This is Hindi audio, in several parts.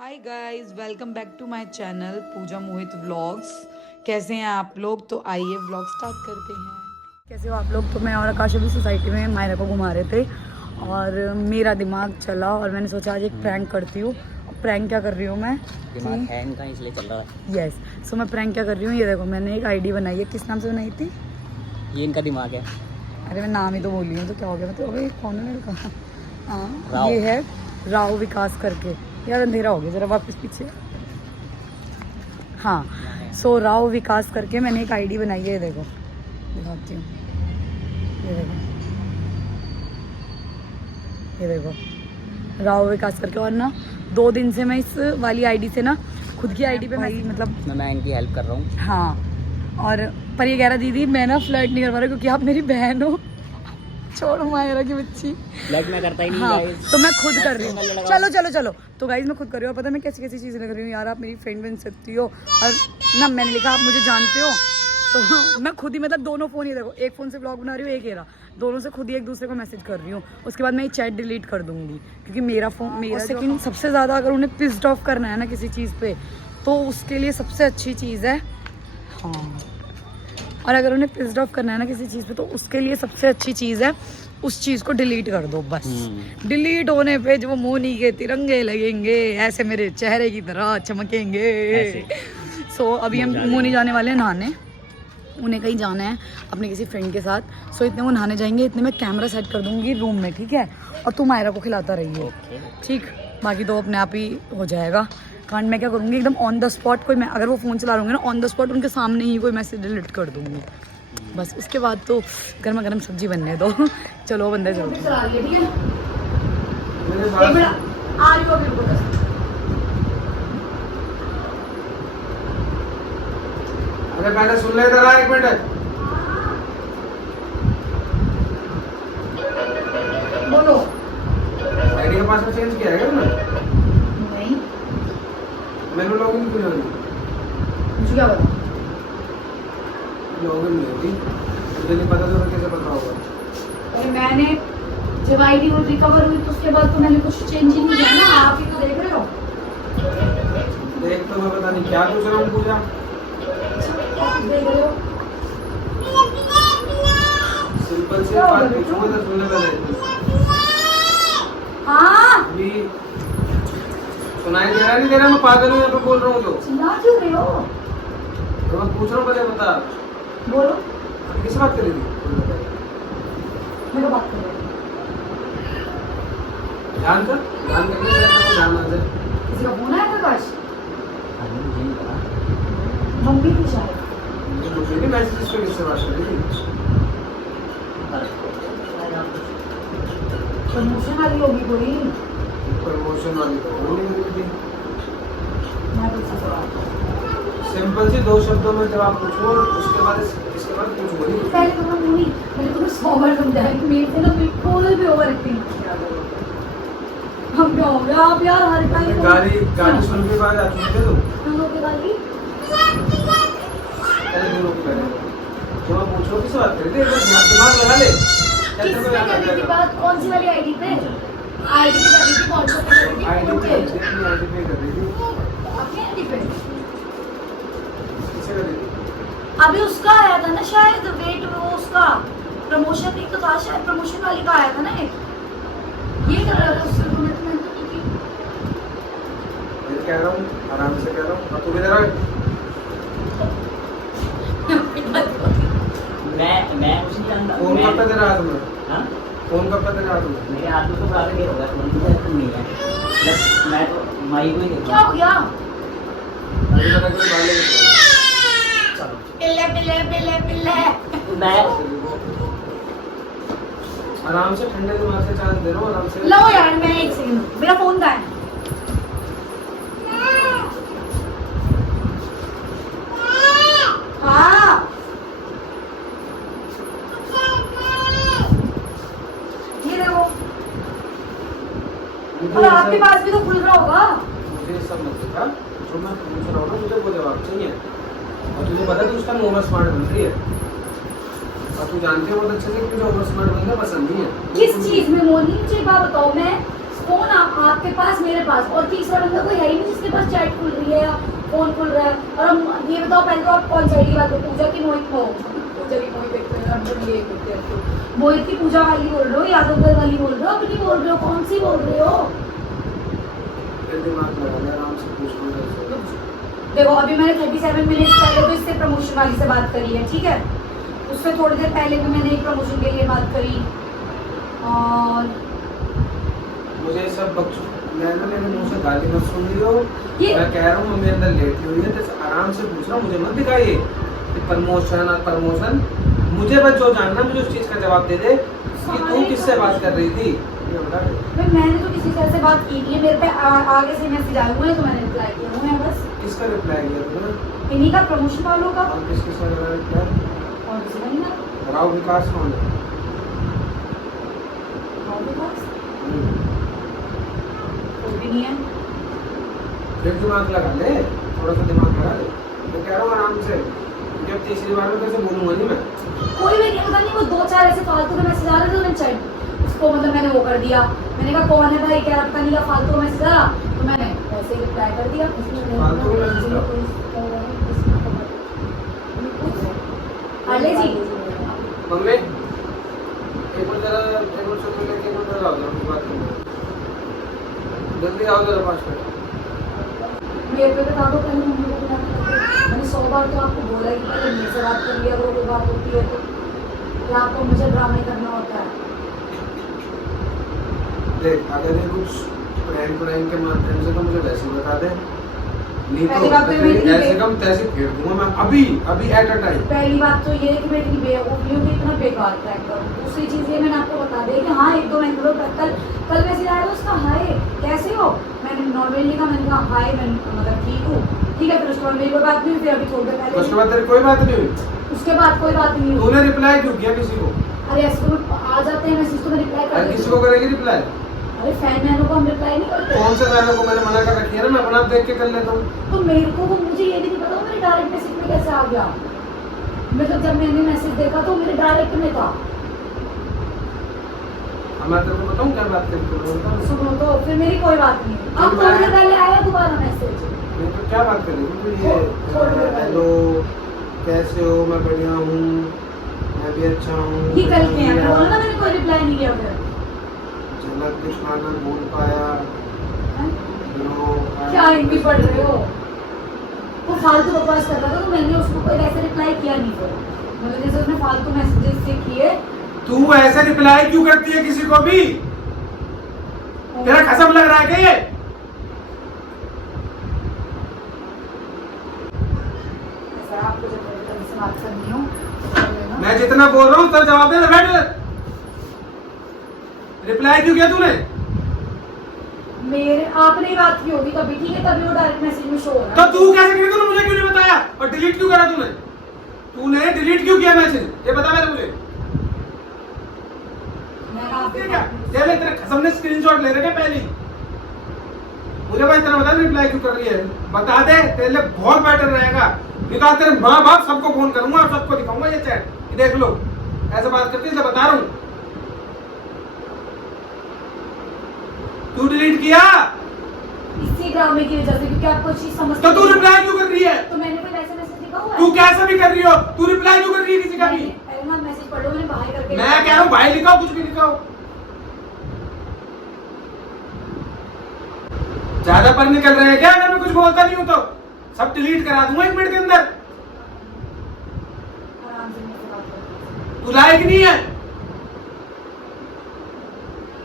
Hi guys, welcome back to my channel Pooja Mohit vlogs. कैसे हैं आप लोग? तो आइए व्लॉग स्टार्ट करते हैं। कैसे हो आप लोग? तो मैं और आकाश अभी सोसाइटी में मायरा को घुमा रहे थे और मेरा दिमाग चला और मैंने सोचा आज एक प्रैंक करती हूँ। प्रैंक क्या कर रही हूँ मैं? दिमाग है इनका इसलिए चल रहा है। यस, सो मैं प्रैंक क्या कर रही हूँ, ये देखो मैंने एक आईडी बनाई है। किस नाम से बनाई थी? ये इनका दिमाग है। अरे मैं नाम ही तो बोली हूँ तो क्या हो गया? मतलब अभी कौन है लड़का? हाँ, राव। ये है राव विकास करके। यार अंधेरा हो गया, जरा वापस पीछे। हाँ, सो राव विकास करके मैंने एक आईडी बनाई है। ये देखो, दिखाती हूँ। ये देखो, ये देखो राव विकास करके। और ना 2 दिन से मैं इस वाली आईडी से ना खुद की आईडी पे मतलब मैं इनकी हेल्प कर रहा हूँ। हाँ, और पर ये कह रहा दीदी मैं ना फ्लर्ट नहीं कर पा रहा क्योंकि आप मेरी बहन हो। छोड़ो मायरा की बच्ची। लाइक मैं करता ही नहीं। हाँ, गाइस तो मैं खुद कर रही हूँ। चलो चलो चलो, तो गाइज मैं खुद कर रही हूँ। पता है मैं कैसी कैसी चीज़ें लग रही हूँ यार। आप मेरी फ्रेंड बन सकती हो। और ना मैंने लिखा आप मुझे जानते हो, तो मैं खुद ही मतलब दोनों फ़ोन, ही देखो एक फ़ोन से ब्लॉग बना रही हूँ, एक ये रहा, दोनों से खुद ही एक दूसरे को मैसेज कर रही हूँ। उसके बाद मैं ये चैट डिलीट कर दूँगी क्योंकि मेरा फ़ोन मेरा। सेकंड सबसे ज़्यादा अगर उन्हें पिस्ड ऑफ करना है ना किसी चीज़ पे, तो उसके लिए सबसे अच्छी चीज़ है, हाँ, और अगर उन्हें पिस्ड ऑफ करना है ना किसी चीज़ पे, तो उसके लिए सबसे अच्छी चीज़ है उस चीज़ को डिलीट कर दो बस। डिलीट होने पे जो मोनी के तिरंगे लगेंगे ऐसे मेरे चेहरे की तरह चमकेंगे। सो अभी हम मोनी जाने वाले हैं नहाने। उन्हें कहीं जाना है अपने किसी फ्रेंड के साथ। सो इतने वो नहाने जाएंगे, इतने मैं कैमरा सेट कर दूंगी रूम में, ठीक है? और तुम मायरा को खिलाता रहिए, ठीक? बाकी तो अपने आप ही हो जाएगा। कांड मैं क्या करूँगी, एकदम ऑन द स्पॉट कोई मैं अगर वो फ़ोन चला लूँगी ना, ऑन द स्पॉट उनके सामने ही कोई मैसेज डिलीट कर दूँगी बस। उसके बाद तो गर्मा गर्म सब्जी बनने दो। चलो बंदे जल्दी चला रही है, ठीक है? आ रही हो अभी, अरे पहले सुन ले जरा, एक मिनट। बोलो। आईडी का पासवर्ड चेंज किया है क्या तुमने? नहीं, मैंने लॉगिन क्यों नहीं होगी? मुझे क्या पता? लॉगिन नहीं होगी, मुझे नहीं पता, तो कैसे पता होगा? अरे मैंने जब आईडी वो रिकवर हुई तो उसके बाद तो मैंने कुछ चेंज ही नहीं किया ना। आप ही तो देख रहे हो। देख तो मैं पता नहीं क्या पूछ रहा हूँ पूजा। आप देख रहे हो। सिंपल सी बात पूछूंगा तो सुनने पहले। हाँ, अभी सुनाई दे रहा नहीं दे रहा? मैं पागल हूँ यहाँ पे बोल रहा हूँ तो चिल्ला क्यों रहे हो? मैं पूछ रहा हूँ, पहले बता। बोलो। किस बात करेगी? मेरे को बात करो। ध्यान कर, ध्यान करने से ध्यान आ जाए। किसी का फोन आया प्रकाश? मम्मी की शायद। मेरी मैसेज पे किससे बात कर रही थी? प्रमोशन वाली होगी कोई। प्रमोशन वाली तो वो नहीं मिली थी। मैं तुझसे सवाल सिंपल सी 2 शब्दों में जवाब पूछो, उसके बाद इसके बाद पूछो नहीं। पहले तो मैं पूरी मैंने तुम्हें 100 बार समझाया कि मेरे से ना बिल्कुल भी ओवर एक्टिंग मत किया करो। हम क्या हो गया आप यार, हर टाइम गाली सुन के बाद आती है तुम। हम लोग की गाली। पहले तुम लोग पहले जो मैं पूछो किस बात कर रही थी, एक बार दिमाग लगा ले। किस पे कर रही थी बात? कौन सी वाली आईडी पे? आईडी पे कर रही थी? कौन सी पे कर रही थी? आईडी फोन पे पे? अपनी आईडी पे कर रही थी। अपनी आईडी पे? किसे कर रही थी? अभी उसका आया था ना शायद, वेट वो उसका प्रमोशन एक तो था शायद, प्रमोशन वाली का आया था ना एक। ये कर रहा था उससे तो मैं तो की। मैं कह रहा हूँ, आराम से कह रहा हूँ। अब तू किधर है? मैं कुछ नहीं जानता। फोन कब पे तेरा हाथ में? हाँ? फोन कब पे तेरा हाथ में? मेरे हाथ में तो काफी देर हो गया, तुम नहीं है। बस मैं तो माई को ही देख क्या हो गया? अभी तक कोई बाल नहीं निकला। चलो पिल्ले पिल्ले पिल्ले पिल्ले। मैं आराम से ठंडे दिमाग से चांस दे रहा हूँ, आराम से। लो यार, मैं एक सेकंड, मेरा फोन कहाँ है? हाँ, ये देखो। और आपके पास भी तो खुल रहा होगा। मुझे सब मत सिखा, जो मैं पूछ रहा हूँ ना मुझे वो जवाब चाहिए। और तुझे पता है तू उसका ओवर स्मार्ट बन रही है, और तू जानती है बहुत अच्छे से कि मुझे ओवर स्मार्ट बनना पसंद नहीं है। किस चीज में मोनी? मुझे एक बात बताओ, मैं फोन आपके पास, मेरे पास, और तीसरा बंदा कोई है ही नहीं जिसके पास चैट खुल रही है या फोन खुल रहा है। और हम ये बताओ पहले तो आप कौन साइड की बात करते हो, पूजा की मोहित को? पूजा की मोहित देखते हैं, हम तो ये करते हैं। मोहित की पूजा वाली बोल रहे हो, यादवगढ़ वाली बोल रहे हो, अपनी बोल रहे हो, कौन सी बोल रहे हो? दिमाग लगा ले, आराम से पूछ लो। देखो अभी मैंने 37 मिनट पहले तो इससे प्रमोशन वाली से बात करी है, ठीक है? उससे थोड़ी देर पहले भी मैंने एक प्रमोशन के लिए बात करी। और मुझे सब मैंने मेरे मुंह से गाली मत सुन रही हो। ये- मैं कह रहा हूँ मम्मी अंदर लेटी हुई है, तो आराम से पूछना, मुझे मत दिखाइए प्रमोशन और प्रमोशन। मुझे बस जो जानना, मुझे उस चीज का जवाब दे दे कि तू किससे बात कर रही थी। मैंने तो किसी से बात की नहीं है, मेरे पे आगे से मैसेज आए हुए हैं तो मैंने रिप्लाई किया हुआ है बस। किसका रिप्लाई किया तुमने? इन्हीं का, प्रमोशन वालों का। और किसके साथ रिप्लाई? और किसी का नहीं ना। राव विकास कौन है? और भी बस कोई भी नहीं है। फिर दिमाग लगा ले, थोड़ा सा दिमाग लगा ले। मैं कह रहा हूँ आराम से, जब तीसरी बार में कैसे बोलूंगा नहीं मैं। कोई भी नहीं, पता नहीं वो 2-4 ऐसे फालतू के मैसेज आ रहे थे तो मैंने चैट उसको मतलब मैंने वो कर दिया। मैंने कहा कौन है भाई, क्या पता नहीं क्या फालतू मैसेज आ, तो मैंने ऐसे ही रिप्लाई कर दिया। फालतू मैसेज था? अले जी मम्मी एक मिनट जरा, एक मिनट चुप लेके एक मिनट जरा आओ, जरा बात करें। जल्दी आओ जरा 5 मिनट। मेरे पे बता दो पहले, मम्मी को बता दो। मैंने 100 बार तो आपको बोला है कि पहले मेरे से बात कर लिया, अगर कोई बात होती है तो क्या आपको मुझे ड्रामे करना होता है? देख, अगर ये कुछ प्रैंक के माध्यम से तो मुझे वैसे बता दे, नहीं पहली बात तो तो ये मेरी ऐसे कम तैसे फेर दूंगा मैं अभी एट अ टाइम। पहली बात तो ये है कि मैं इतनी बेवकूफ़ी हूँ कि इतना बेकार ट्रैक करूँ। दूसरी चीज़ ये मैंने आपको बता दी कि हाँ 1-2 महीने कल मैसेज आया था उसका, हाय कैसे हो, मैंने नॉर्मली लिखा, मैंने कहा हाय, मैं मतलब ठीक हूँ, ठीक है। फिर उसके बाद मेरी कोई बात नहीं हुई, फिर अभी थोड़ी देर पहले उसके बाद तेरी कोई बात नहीं हुई? उसके बाद कोई बात नहीं हुई। तूने रिप्लाई क्यों किया किसी को? अरे ऐसे तो आ जाते हैं मैसेज तो मैं रिप्लाई कर किसी को करेगी रिप्लाई? अरे फैन मैनों को हम रिप्लाई नहीं करते। कौन से मैंने को मैंने मना कर रखी है ना, मैं अपना आप देख के कर लेता हूँ। तो मेरे को वो मुझे ये भी नहीं पता मेरे डायरेक्ट मैसेज में कैसे आ गया। मतलब जब मैंने मैसेज देखा तो मेरे डायरेक्ट में था। अब मैं तेरे को बताऊँ क्या बात करी तूने, बता। सुनो तो फिर मेरी कोई बात नहीं। अब थोड़ी देर पहले आया दोबारा मैसेज। मैं तो क्या बात करी तू ये हेलो कैसे हो, मैं बढ़िया हूँ, मैं भी अच्छा हूँ। ये कल के हैं, बोला ना मैंने कोई रिप्लाई नहीं किया फिर। झलक दिखाना भूल पाया। हैं? नो, क्या हिंदी पढ़ रहे हो? वो फालतू बकवास कर रहा था तो मैंने उसको कोई ऐसे रिप्लाई किया नहीं फिर। मतलब जैसे उसने फालतू मैसेजेस से किए। तू ऐसे रिप्लाई क्यों करती है किसी को भी? तेरा कसम लग रहा है क्या ये? ऐसा आपको जब मेरे से बात करनी हो तो मैं जितना बोल रहा हूँ उतना जवाब दे, बैठ। रिप्लाई क्यों किया तूने? मेरे आपने ही बात की होगी कभी, ठीक है, तभी वो डायरेक्ट मैसेज में शो हो रहा है। तो तू कैसे करी? तूने मुझे क्यों नहीं बताया और डिलीट क्यों करा तूने? तूने डिलीट क्यों किया मैसेज, ये बता मेरे मुझे। मैंने आपको ठीक है, तेरे तेरे कसम ने स्क्रीनशॉट ले रखे पहले ही। मुझे भाई तेरा बता रिप्लाई क्यों कर रही है, बता दे, तेरे लिए बहुत बेटर रहेगा। निकाल तेरे माँ बाप सबको फोन करूंगा और सबको दिखाऊंगा ये चैट, देख लो ऐसे बात करती है, बता रहा हूँ। तू डिलीट किया इसी ड्रामे की वजह से, क्योंकि आपको चीज समझ तो तू रिप्लाई क्यों कर रही है? तो मैंने कोई वैसे मैसेज लिखा हुआ है? तू कैसे भी कर रही हो, तू रिप्लाई क्यों कर रही है किसी का भी? पहले ना मैसेज पढ़ लो, मैंने बाहर करके मैं कह रहा हूँ भाई लिखाओ, कुछ भी लिखाओ। ज्यादा पर निकल रहे हैं क्या? अगर मैं कुछ बोलता नहीं हूँ तो सब डिलीट करा दूंगा 1 मिनट के अंदर। आराम से मेरे से बात करो। तू लायक नहीं है,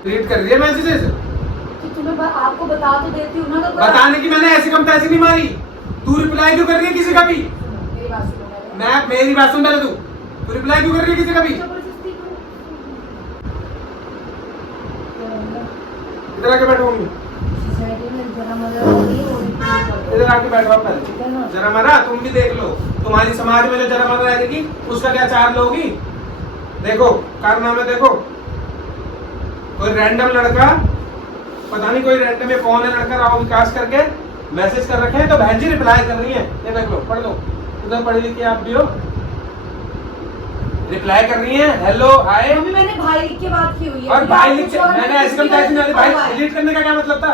डिलीट कर रही है मैसेजेस। तो तुम्हें आपको बता तो देती हूँ ना। तो बताने की मैंने ऐसी कम तैसी नहीं मारी। तू रिप्लाई क्यों कर रही है किसी का भी? मेरी बात सुनो पहले। मैं मेरी बात सुन पहले। तू रिप्लाई क्यों कर रही है किसी का भी? जबरदस्ती करो। इधर आके बैठो मम्मी, सोसाइटी में जरा मजा आती है और इधर आके बैठो आप पहले। जरा मरा तुम भी देख लो, तुम्हारी समाज में जो जरा मरा रहेगी उसका क्या चार्ज लोगी? देखो कारनामे देखो, कोई रैंडम लड़का, पता नहीं कोई रैंडम में कौन है लड़का, राव विकास करके मैसेज कर रखे हैं, तो बहन जी रिप्लाई कर रही है। ये देख लो, पढ़ लो, उधर पढ़ी लिखी आप भी हो। रिप्लाई कर रही है हेलो हाय, मम्मी मैंने भाई लिख के बात की हुई है। और भाई लिख के मैंने ऐसे कम टाइप नहीं, भाई डिलीट करने का क्या मतलब था?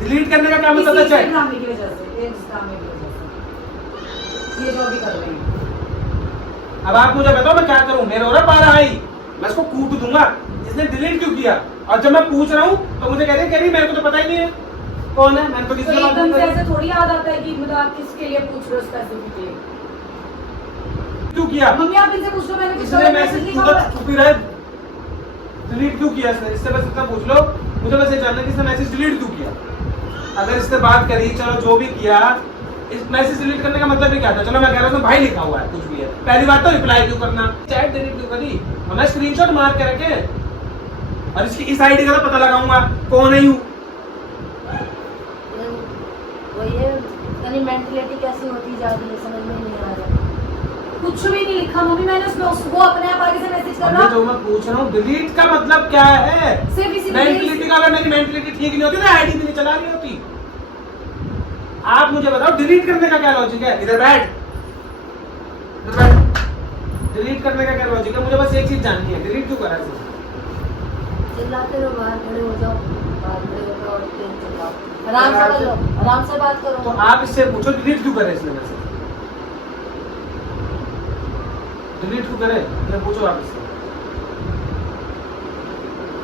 डिलीट करने का क्या मतलब था? चैट ड्रामे की वजह से, इस ड्रामे की वजह से ये जो भी कर रहे हैं। अब आप मुझे बताओ मैं क्या करूं? मेरे हो रहा पारा आई, मैं इसको कूट दूंगा। इसने डिलीट क्यों किया? और जब मैं पूछ रहा हूं तो मुझे कह रही मेरे को तो पता ही नहीं है कौन है, मैंने तो किसी से बात एकदम नहीं से करी। ऐसे थोड़ी याद आता है कि मतलब आप किसके लिए पूछ रहे हो स्पेसिफिकली। क्यों किया? मम्मी आप इनसे पूछ लो, मैंने किसी इसने को मैसेज लिखा पूछा हुआ है। चुप ही रहे। डिलीट क्यों किया इसने? इससे बस इतना पूछ लो, मुझे बस ये जानना है कि इसने मैसेज डिलीट क्यों किया। अगर इससे बात करी, चलो जो भी किया, इस मैसेज डिलीट करने का मतलब ही क्या था? चलो मैं कह रहा हूँ भाई लिखा हुआ है, कुछ भी है, पहली बात तो रिप्लाई क्यों करना, चैट डिलीट क्यों करी, हमें स्क्रीनशॉट मार के रखे और इसकी इस आईडी का तो पता लगाऊंगा कौन है यू। वही है, यानी मेंटलिटी कैसी होती जा रही है समझ में नहीं आ रहा। कुछ भी नहीं लिखा मम्मी, मैंने उसको अपने आप आगे से मैसेज कर अरे रहा जो मैं पूछ रहा हूँ डिलीट का मतलब क्या है? सिर्फ इसी मेंटलिटी का, अगर मेरी मेंटलिटी ठीक नहीं होती ना आईडी भी नहीं चला रही होती। आप मुझे बताओ डिलीट करने का क्या लॉजिक है? इधर बैठ, डिलीट करने का क्या लॉजिक है? मुझे बस एक चीज जाननी है, डिलीट क्यों करा है? चिल्लाते रहो, बाहर खड़े हो जाओ, बाहर खड़े हो जाओ और तेज चिल्लाओ, आराम से कर लो, आराम से बात तो करो। आप इससे पूछो डिलीट क्यों करे इसने मैसेज, डिलीट क्यों करे, ये पूछो आप इससे।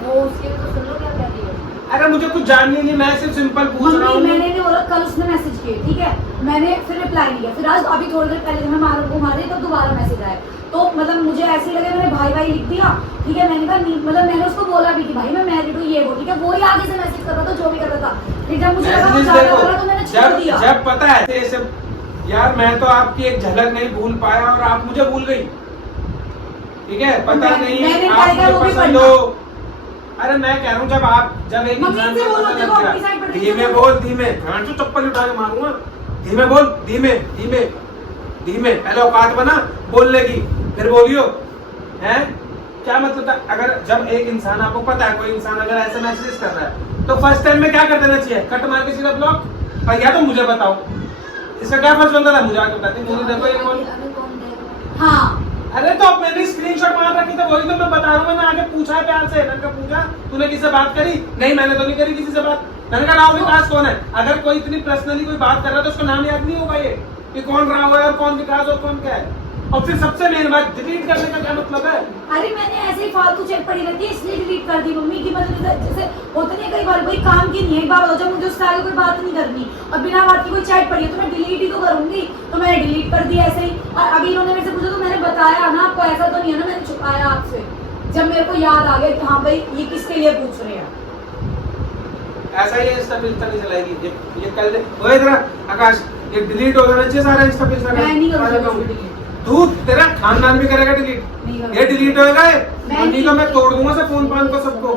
वो उसके तो सुन लो क्या कहती है। अरे मुझे कुछ जाननी नहीं, मैं सिर्फ सिंपल पूछ रहा मम्मी हूँ। मैंने नहीं बोला, कल उसने मैसेज किए ठीक है, मैंने फिर रिप्लाई नहीं किया, फिर आज अभी थोड़ी देर पहले जब मैं मारू को मारी तो दोबारा मैसेज आया, तो मतलब मुझे ऐसे लगे मैंने भाई भाई लिख दिया ठीक है। मैंने कहा नहीं, मतलब मैंने उसको बोला भी कि भाई मैं मैरिड हूँ ये वो ठीक है, वो ही आगे से मैसेज कर रहा था जो भी कर रहा था, फिर जब मुझे लगा वो मैसेज ज्यादा देखो, कर रहा तो मैंने छोड़ दिया। जब पता है ये सब, यार मैं तो आपकी एक झलक नहीं भूल पाया और आप मुझे भूल गई, ठीक है? पता नहीं मैंने आप कहा वो मुझे भी पसंद पढ़ना। हो। अरे मैं कह रहा हूँ जब एक मम्मी इंसान से को बोलो, पता देखो लग अपनी साइड गया, पर धीमे देखो। बोल, धीमे, हाँ तो चप्पल उठा के मारूंगा, धीमे बोल, धीमे धीमे धीमे, पहले औकात बना बोलने की, फिर बोलियो हैं क्या मतलब था? अगर जब एक इंसान, आपको पता है कोई इंसान अगर ऐसे मैसेज कर रहा है तो फर्स्ट टाइम में क्या कर देना चाहिए? कट मार के सीधा ब्लॉक। और या तो मुझे बताओ इसका क्या फर्ज बनता था, मुझे आके बताती मुझे देखो ये कौन। अभी कौन देगा? हाँ अरे तो अब मैंने स्क्रीनशॉट मार रखी तो वही तो मैं बता रहा हूँ, मैंने आगे पूछा है प्यार से, मैंने कहा पूछा तूने किससे बात करी? नहीं मैंने तो नहीं करी किसी से बात। मैंने कहा राहुल विकास कौन है? अगर कोई इतनी पर्सनली कोई बात कर रहा है तो उसका नाम याद नहीं होगा ये कि कौन राहुल है और कौन विकास और कौन क्या है? और फिर सबसे मेन बात डिलीट करने का क्या मतलब है? अरे मैंने ऐसे ही फालतू चेक पड़ी रहती है इसलिए डिलीट कर दी मम्मी की, मतलब जैसे होता नहीं है कई बार, कोई काम की नहीं है, एक बार हो जाए मुझे उससे आगे कोई बात नहीं करनी और बिना बात की कोई चैट पड़ी है तो मैं डिलीट ही तो करूंगी, तो मैंने डिलीट कर दिया ऐसे ही। और अभी इन्होंने मेरे से पूछा तो मैंने बताया ना आपको, ऐसा तो नहीं है ना मैंने छुपाया आपसे, जब मेरे को याद आ गया कि हाँ भाई ये किसके लिए पूछ रहे हैं। ऐसा ही इंस्टा पे नहीं चलाएगी ये कल ओए इधर आकाश, ये डिलीट हो जाना चाहिए सारा इंस्टा पे। मैं नहीं करूंगी तू तेरा खानदान भी करेगा डिलीट, नहीं करूंगी। ये डिलीट होएगा ये मैं नहीं तो मैं तोड़ दूंगा सब फोन पान को सबको।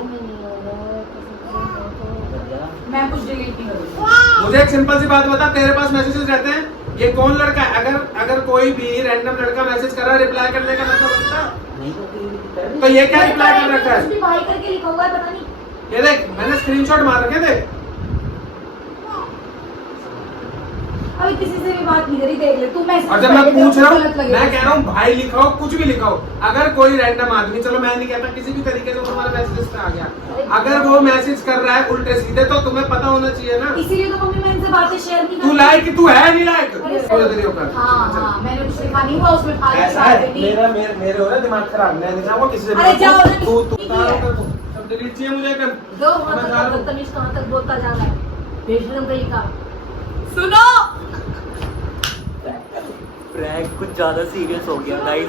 मैं कुछ डिलीट नहीं करूंगी। मुझे एक सिंपल सी बात बता, तेरे पास मैसेजेस रहते हैं, ये कौन लड़का है? अगर कोई भी रैंडम लड़का मैसेज कर रहा है रिप्लाई करने का मतलब होता है? नहीं तो तो ये क्या रिप्लाई कर रखा है? कुछ भी भाई करके लिखा हुआ है पता नहीं। ये देख मैंने स्क्रीनशॉट मार रखे देख। अभी किसी से भी बात नहीं करी, देख ले तू। मैं और जब मैं पूछ रहा हूँ, मैं कह रहा हूँ भाई लिखाओ, कुछ भी लिखाओ, अगर कोई रैंडम आदमी, चलो मैं नहीं कहता किसी भी तरीके से वो तुम्हारे मैसेज पे आ गया, अगर वो मैसेज कर रहा है उल्टे सीधे तो तुम्हें पता होना चाहिए ना। इसीलिए तो मम्मी मैं इनसे बातें शेयर नहीं तू लायक कि तू है नहीं लायक? हाँ मैंने कुछ लिखा नहीं हुआ उसमें, फालतू ऐसा है बातें नहीं। मेरे हो रहा है दिमाग खराब, मैं नहीं चाहूंगा किसी से। अरे जाओ ना, तू ठीक है। अब डिलीट चाहिए मुझे कर दो बदतमीज कहाँ तक बोलता जा रहा है, बेशरम कहीं का। सुनो प्रैंक कुछ ज्यादा सीरियस हो गया गाइस,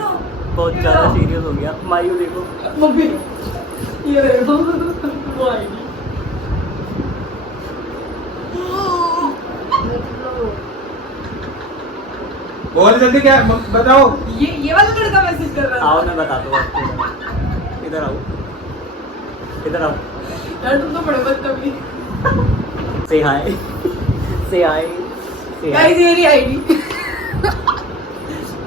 बहुत ज्यादा सीरियस हो गया। मायू देखो मम्मी ये देखो वो आएगी। बोल जल्दी क्या बताओ। ये वाला लड़का मैसेज कर रहा आओ मैं बताता हूँ आपको, इधर आओ, इधर आओ, यार तुम तो बड़े बदतमीज। से हाय, से हाय, से गाइस ये रही आईडी।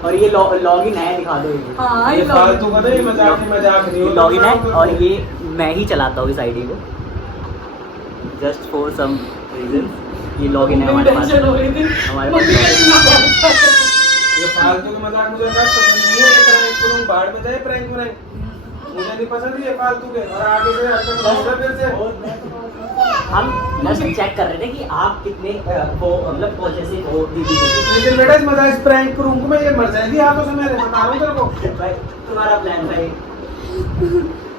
और ये लॉगिन है, दिखा दो ये। हाँ ये फालतू का नहीं, मजाक नहीं हो। लॉगिन है और ये मैं ही चलाता हूँ इस आईडी को, जस्ट फॉर सम रीजन। ये लॉगिन है हमारे पास, हमारे पास ये फालतू का मजाक मुझे पसंद नहीं है। ये प्रैंक करूं बाहर में जाए प्रैंक बनाए, मुझे नहीं पसंद ये फालतू के। और आगे से हरकत फिर से हम बस चेक कर रहे थे कि आप कितने वो मतलब पॉजिटिव हो दीदी के। लेकिन बेटा इस मजा इस प्रैंक करूं मैं ये मर जाएगी हाथों से मेरे, बता रहा हूं तेरे को। भाई तुम्हारा प्लान भाई।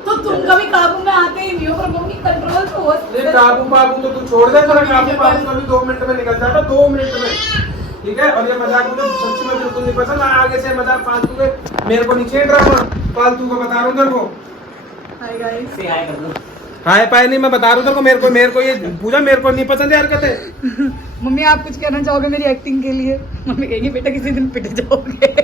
तो तुम कभी काबू में आते ही नहीं हो, पर मम्मी कंट्रोल तो हो। ये काबू बाबू तो तू छोड़ दे, तेरा काबू बाबू कभी 2 मिनट में निकल जाता, 2 मिनट में, ठीक है। और ये मजाक मुझे सच्ची में बिल्कुल नहीं पसंद। आगे से मजाक फालतू के मेरे को नहीं चाहिए ड्रामा फालतू का, बता रहा हूँ तेरे को। हाय गाइस, से हाय कर दो। हाय पाए नहीं, मैं बता रहा हूँ तेरे को, मेरे को ये पूजा मेरे को नहीं पसंद है हरकतें। मम्मी आप कुछ कहना चाहोगे मेरी एक्टिंग के लिए? मम्मी कहेंगी बेटा किसी दिन पिट जाओगे।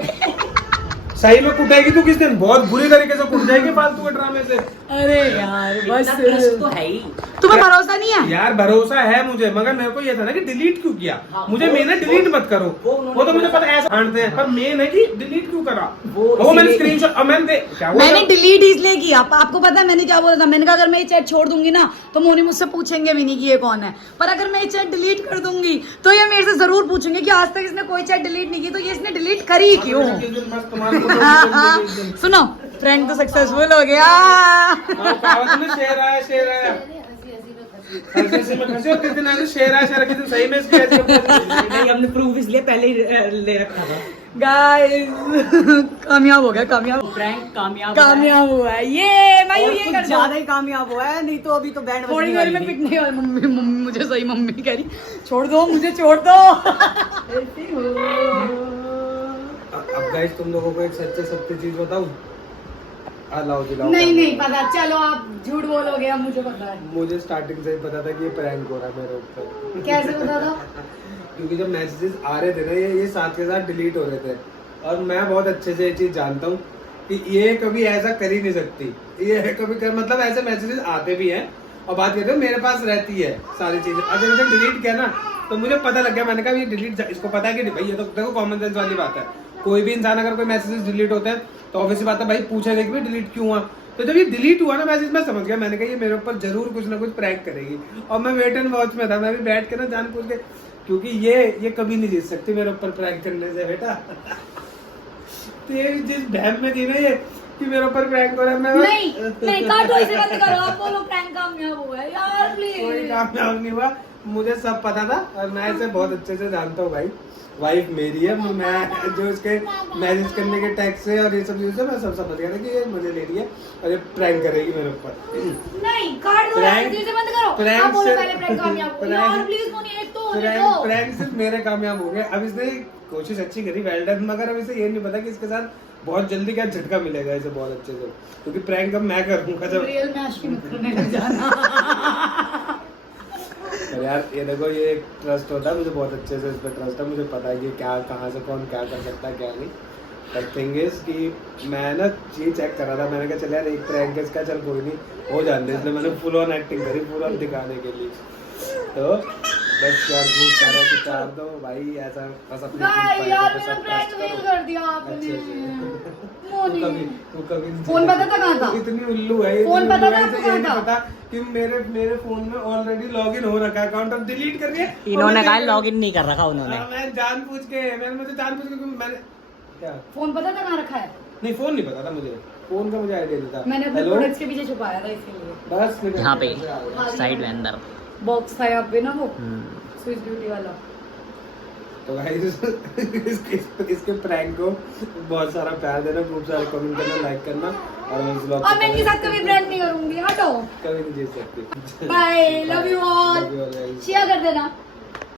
सही में कुटेगी तू किस दिन, बहुत बुरी तरीके से कुट जाएगी फालतू के ड्रामे से। अरे यार बस, इतना ट्रस्ट तो है ही। तुम्हें भरोसा नहीं है? यार भरोसा है मुझे, मगर मेरे को ये था ना कि डिलीट क्यों किया। हाँ, मुझे वो- मेन है डिलीट मत करो, वो तो मुझे पता है ऐसा आंटते हैं, पर मेन है कि डिलीट क्यों करा। वो वो मैंने इसीलिए- स्क्रीनशॉट और मैंने क्या हुआ मैंने था? डिलीट इसलिए किया, आपको पता है मैंने क्या बोला था? मैंने कहा अगर मैं ये चैट छोड़ दूंगी ना तो मोनी मुझसे पूछेंगे भी नहीं कि ये कौन है, पर अगर मैं ये चैट डिलीट कर दूंगी तो ये मेरे से जरूर पूछेंगे कि आज तक इसने कोई चैट डिलीट नहीं की, तो ये इसने डिलीट करी क्यों? किस दिन बस तुम्हारे को किस दिन? सुनो, फ्रेंड तो सक्सेसफुल हो गया। कहावत में शेर आया शेर आया, हंसी हंसी में फंसे। और किस दिन आया शेर आया शेर, किस दिन सही में इसके ऐसे नहीं हमने प्रूफ इसलिए पहले ही ले रखा था। गाइस कामयाब हो गया, प्रैंक कामयाब हुआ है ये। मैं और ये कुछ कर ज्यादा ही कामयाब हुआ है, नहीं तो अभी तो बैंड थोड़ी बजने देर वाली में थी। पिटने वाली। मम्मी मुझे सही मम्मी कह रही छोड़ दो मुझे, छोड़ दो। अब गाइस तुम लोगों को एक सच्ची चीज बताऊं, लाओ दिलाओ। नहीं पता, चलो आप झूठ बोलोगे, अब मुझे पता है। मुझे स्टार्टिंग से ही पता था कि ये प्रैंक हो रहा है मेरे ऊपर। कैसे पता था? क्योंकि जब मैसेजेस आ रहे थे ना ये साथ के साथ डिलीट हो रहे थे, और मैं बहुत अच्छे से ये चीज जानता हूँ कि ये कभी ऐसा कर ही नहीं सकती। ये कभी मतलब ऐसे मैसेजेस आते भी हैं और बात कहते हैं मेरे पास रहती है सारी चीजें। अगर जब डिलीट किया ना तो मुझे पता लग गया, मैंने कहा ये डिलीट, इसको पता है कि भाई ये तो देखो कॉमन सेंस वाली बात है। कोई भी इंसान अगर कोई मैसेजेस डिलीट होते हैं तो ऑब्वियसली बात है भाई पूछेगा कि भाई डिलीट क्यों हुआ। तो जब ये डिलीट हुआ ना मैसेज, मैं समझ गया, मैंने कहा ये मेरे ऊपर जरूर कुछ ना कुछ प्रैंक करेगी। और मैं वेट एंड वॉच में था, मैं भी बैठ के ना जानबूझ के, क्योंकि ये कभी नहीं जीत सकती मेरे ऊपर प्रैंक करने से बेटा। तो ये जिस भैम में थी ना ये कि मेरे ऊपर प्रैंक हो रहा है, नहीं काटो इसे, बंद करो। आप बोलो प्रैंक कामयाब हुआ है यार कोई प्लीज। कामयाब नहीं हुआ, मुझे सब पता था और मैं इसे बहुत अच्छे से जानता हूँ भाई। वाइफ मेरी है, मैं जो इसके मैनेज करने के टैक्स से और ये सब चीज़ों से मैं सब समझ गया था कि ये मुझे ले रही है और ये प्रैंक करेगी मेरे ऊपर। नहीं काट दो Prank- इसे, बंद करो। Prank आप बोलो से- पहले प्रैंक कामयाब हुआ Prank- यार प्लीज मोनी, एक तो होने दो। प्रैंक सिर्फ मेरे कामयाब हो गए। अब इसने कोशिश अच्छी करी, वेल डन, मगर अब इसे ये नहीं पता कि इसके साथ बहुत जल्दी क्या झटका मिलेगा इसे बहुत अच्छे से, क्योंकि प्रैंक अब मैं करूंगा जब। रियल में आशिकी मत करने लग जाना। पर यार ये देखो ये एक ट्रस्ट होता है, मुझे बहुत अच्छे से इस पर ट्रस्ट है। मुझे पता है कि क्या कहाँ से कौन क्या कर सकता है क्या नहीं। बट थिंग इज कि मैं ना ये चेक कर रहा था, मैंने कहा चल यार एक प्रैंक इसका चल कोई नहीं हो जाने, इसलिए मैंने फुल ऑन एक्टिंग करी, फुल ऑन दिखाने के लिए। तो बस यार खूब सारा सुधार दो भाई, ऐसा बस अपने भाई यार मेरा प्रैंक फेल कर दिया आपने। मोनी तू कभी फोन पता था कहाँ था? तू इतनी उल्लू है, फोन इतनी पता उल्लू था है, आपको इसे ये कहाँ नहीं था? पता कि मेरे फोन में ऑलरेडी लॉगिन हो रखा है अकाउंट, और डिलीट कर दिया। इन्होंने कहा लॉगिन नहीं कर रखा उन्होंने। मैं जानबूझ के, मुझे जानबूझ के, क्योंकि मैंने क्या फोन पता था कहाँ रखा है? नहीं फोन नहीं पता था मुझे, फोन का मुझे आइडिया नहीं था। मैंने अपने Hello? प्रोडक्ट्स के पीछे छुपाया था इसलिए। बस निकल यहाँ पे गया, आ गया। साइड में अंदर। बॉक्स था यहाँ पे ना वो हम्म। स्विस ब्यूटी वाला। तो गाइस इसके प्रैंक को बहुत सारा प्यार देना, खूब सारे कमेंट करना, लाइक करना, और इस व्लॉग और मैं इनके साथ कभी प्रैंक नहीं करूंगी, हटो। कभी नहीं जीत सकती। Bye, love you all. Love you all guys. Share कर देना।